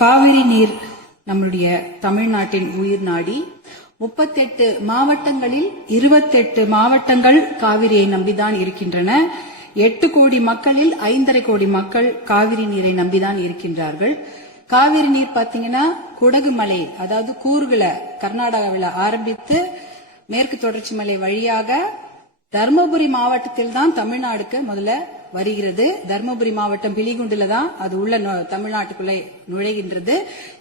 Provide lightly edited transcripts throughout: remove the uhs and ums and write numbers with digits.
காவிரி நீர் நம்முடைய தமிழ்நாட்டின் உயிர் நாடி. 38 மாவட்டங்களில் 28 மாவட்டங்கள் காவிரியை நம்பிதான் இருக்கின்றன. 8 கோடி மக்களில் 5.5 கோடி மக்கள் காவிரி நீரை நம்பிதான் இருக்கின்றார்கள். காவிரி நீர் பாத்தீங்கன்னா குடகு மலை, அதாவது கூர்குல கர்நாடகாவில் ஆரம்பித்து மேற்கு தொடர்ச்சி மலை வழியாக தர்மபுரி மாவட்டத்தில் தான் தமிழ்நாடுக்கு முதல்ல வருகிறது. தர்மபுரி மாவட்டம் பிலிகுண்டுல தான் அது உள்ள தமிழ்நாட்டுக்குள்ள நுழைகின்றது.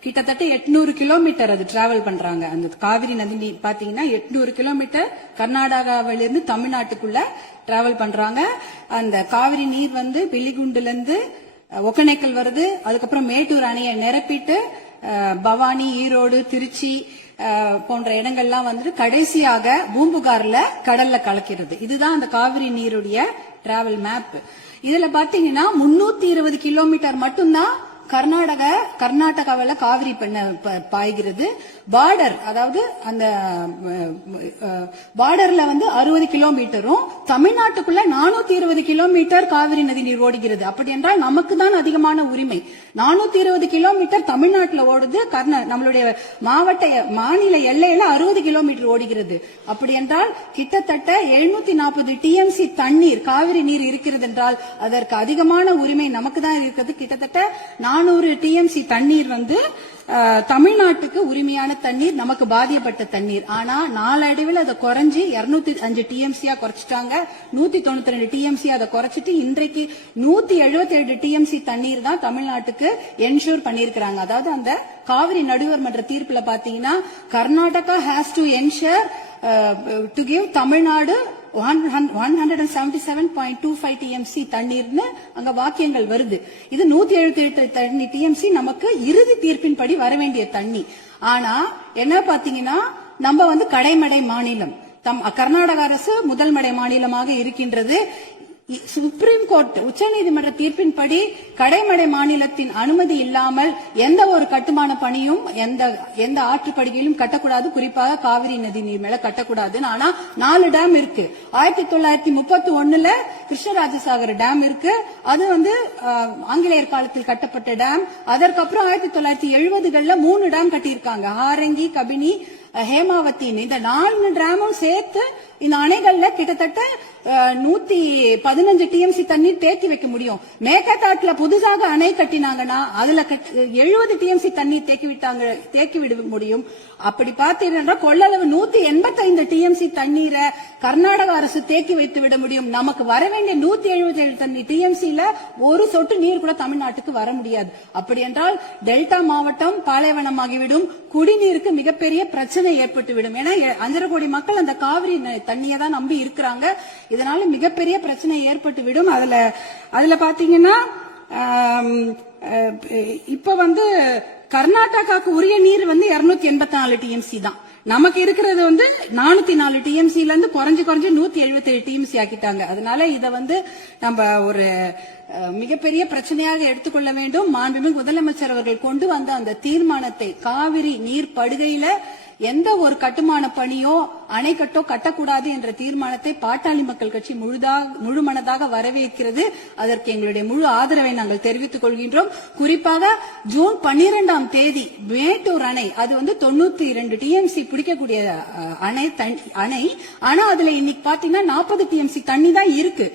கிட்டத்தட்ட 800 கிலோமீட்டர் அது டிராவல் பண்றாங்க. அந்த காவிரி நதி பாத்தீங்கன்னா 800 கிலோமீட்டர் கர்நாடகாவிலிருந்து தமிழ்நாட்டுக்குள்ள டிராவல் பண்றாங்க. அந்த காவிரி நீர் வந்து பிலிகுண்டுல இருந்து ஒகேனக்கல் வருது. அதுக்கப்புறம் மேட்டூர் அணையை நிரப்பிட்டு பவானி, ஈரோடு, திருச்சி போன்ற இடங்கள்லாம் வந்து கடைசியாக பூம்புகார்ல கடல்ல கலக்கிறது. இதுதான் அந்த காவிரி நீருடைய டிராவல் மேப். இதுல பாத்தீங்கன்னா 320 கிலோமீட்டர் மட்டும்தான் கர்நாடகாவில காவிரி பாய்கிறது. பார்டர், அதாவது அந்த பார்டர்ல வந்து 60 கிலோமீட்டரும் தமிழ்நாட்டுக்குள்ள 420 கிலோமீட்டர் காவிரி நதி நீர் ஓடுகிறது. அப்படி என்றால் நமக்கு தான் அதிகமான உரிமை. 420 கிலோமீட்டர் தமிழ்நாட்டில் ஓடுது, நம்மளுடைய மாநில எல்லையில 60 கிலோமீட்டர் ஓடுகிறது. அப்படி என்றால் கிட்டத்தட்ட 740 டிஎம்சி தண்ணீர் காவிரி நீர் இருக்கிறது என்றால் அதற்கு அதிகமான உரிமை நமக்கு தான் இருக்கிறது. கிட்டத்தட்ட 400 டிஎம்சி தண்ணீர் வந்து தமிழ்நாட்டுக்கு உரிமையான தண்ணீர், நமக்கு பாதிக்கப்பட்ட தண்ணீர். ஆனா நாளடைவில் அதை குறைஞ்சி 205 டிஎம்சியா குறைச்சிட்டாங்க. 192 டிஎம்சி அதை குறைச்சிட்டு இன்றைக்கு 177 டிஎம்சி தண்ணீர் தான் தமிழ்நாட்டுக்கு என்ஷூர் பண்ணிருக்கிறாங்க. அதாவது அந்த காவிரி நடுவர் மன்ற தீர்ப்புல பாத்தீங்கன்னா Karnataka has to ensure to give Tamil Nadu 177.25 TMC தண்ணீர்னு அங்க வாக்கியங்கள் வருது. இது 178 டிஎம்சி நமக்கு இறுதி தீர்ப்பின்படி வர வேண்டிய தண்ணி. ஆனா என்ன பாத்தீங்கன்னா நம்ம வந்து கடைமடை மாநிலம், கர்நாடக அரசு முதல்மடை மாநிலமாக இருக்கின்றது. சுப்ரீம் கோர்ட் உச்சநீதிமன்ற தீர்ப்பின்படி கடைமடை மாநிலத்தின் அனுமதி இல்லாமல் எந்த ஒரு கட்டுமான பணியும் எந்த ஆற்றுப்படுகையிலும் கட்டக்கூடாது, குறிப்பாக காவிரி நதி நீர் மேல கட்டக்கூடாது. ஆனா 4 டேம் இருக்கு. 1931 கிருஷ்ணராஜசாகர் டேம் இருக்கு. அது வந்து ஆங்கிலேயர் காலத்தில் கட்டப்பட்ட டேம். அதற்கப்புறம் 1970களில் 3 டேம் கட்டியிருக்காங்க. ஹாரங்கி, கபினி, ஹேமாவதி. இந்த 4 டேமும் சேர்த்து இந்த அணைகள்ல கிட்டத்தட்ட 115 டிஎம்சி தண்ணீர் தேக்கி வைக்க முடியும். மேகதாட்டுல புதுசாக அணை கட்டினாங்கன்னா அதுல 70 டிஎம்சி தண்ணீர் தேக்கி விட முடியும். அப்படி பார்த்தீங்கன்னா கொள்ளளவு 185 டிஎம்சி தண்ணீரை கர்நாடக அரசு தேக்கி வைத்து விட முடியும். நமக்கு வர வேண்டிய 177 டிஎம்சில ஒரு சொட்டு நீர் கூட தமிழ்நாட்டுக்கு வர முடியாது. அப்படி என்றால் டெல்டா மாவட்டம் பாலைவனமாகிவிடும். குடிநீருக்கு மிகப்பெரிய பிரச்சனை ஏற்பட்டுவிடும். ஏன்னா 5.5 கோடி மக்கள் அந்த காவிரி தண்ணியை தான் நம்பி இருக்கிறாங்க. இதனால மிகப்பெரிய பிரச்சனை ஏற்பட்டுவிடும். அதுல பாத்தீங்கன்னா இப்ப வந்து கர்நாடகாவுக்கு உரிய நீர் வந்து 284 டிஎம்சி தான். நமக்கு இருக்கிறது வந்து 404 டிஎம்சில இருந்து குறைஞ்சு 177 டிஎம்சி ஆக்கிட்டாங்க. அதனால இத வந்து நம்ம ஒரு மிகப்பெரிய பிரச்சனையாக எடுத்துக்கொள்ள வேண்டும். மாண்புமிகு முதலமைச்சர் அவர்கள் கொண்டு வந்த அந்த தீர்மானத்தை, காவிரி நீர் படுகையில எந்த ஒரு கட்டுமான பணியோ அணைக்கட்டோ கட்டக்கூடாது என்ற தீர்மானத்தை பாட்டாளி மக்கள் கட்சி முழுமனதாக வரவேற்கிறது. அதற்கு எங்களுடைய முழு ஆதரவை நாங்கள் தெரிவித்துக் கொள்கின்றோம். குறிப்பாக ஜூன் 12ஆம் தேதி மேட்டூர் அணை, அது வந்து 92 டிஎம்சி பிடிக்கக்கூடிய அணை. ஆனா அதுல இன்னைக்கு பாத்தீங்கன்னா 40 டிஎம்சி தண்ணி தான் இருக்கு.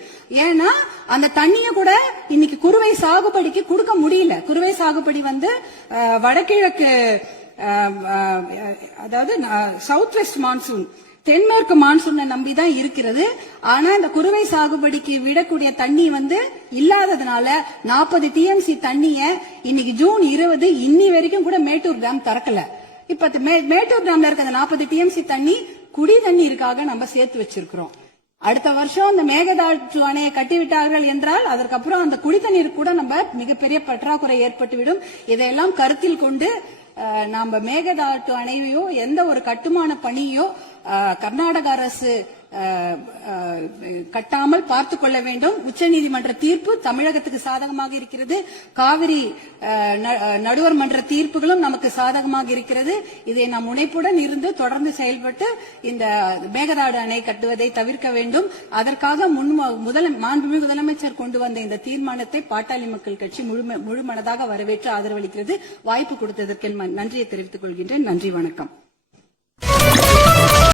ஏன்னா அந்த தண்ணிய கூட இன்னைக்கு குறுவை சாகுபடிக்கு கொடுக்க முடியல. குறுவை சாகுபடி வந்து வடகிழக்கு, அதாவது சவுத் வெஸ்ட் மான்சூன், தென்மேற்கு மான்சூனை நம்பிதான் இருக்கிறது. ஆனா இந்த குறுவை சாகுபடிக்கு விடக்கூடிய தண்ணி வந்து இல்லாததுனால 40 டிஎம்சி தண்ணிய இன்னைக்கு ஜூன் 20 இன்னி வரைக்கும் கூட மேட்டூர் டேம் திறக்கல. இப்ப மேட்டூர் டேம்ல இருக்க அந்த 40 டிஎம்சி தண்ணி குடி தண்ணீருக்காக நம்ம சேர்த்து வச்சிருக்கிறோம். அடுத்த வருஷம் அந்த மேகதாட்டு அணையை கட்டிவிட்டார்கள் என்றால் அதற்கப்புறம் அந்த குடித்தண்ணீர் கூட நம்ம மிகப்பெரிய பற்றாக்குறை ஏற்பட்டுவிடும். இதையெல்லாம் கருத்தில் கொண்டு நாம மேகதாட்டு அணைவையோ எந்த ஒரு கட்டுமான பணியோ கர்நாடக அரசு கட்டாமல் பார்த்துக் கொள்ள வேண்டும். உச்சநீதிமன்ற தீர்ப்பு தமிழகத்துக்கு சாதகமாக இருக்கிறது. காவிரி நடுவர் மன்ற தீர்ப்புகளும் நமக்கு சாதகமாக இருக்கிறது. இதை நாம் முனைப்புடன் இருந்து தொடர்ந்து செயல்பட்டு இந்த மேகதாடு அணை கட்டுவதை தவிர்க்க வேண்டும். அதற்காக மாண்புமிகு முதலமைச்சர் கொண்டு வந்த இந்த தீர்மானத்தை பாட்டாளி மக்கள் கட்சி முழு மனதாக வரவேற்று ஆதரவளிக்கிறது. வாய்ப்பு கொடுத்ததற்கு நன்றியை தெரிவித்துக் கொள்கின்றேன். நன்றி, வணக்கம்.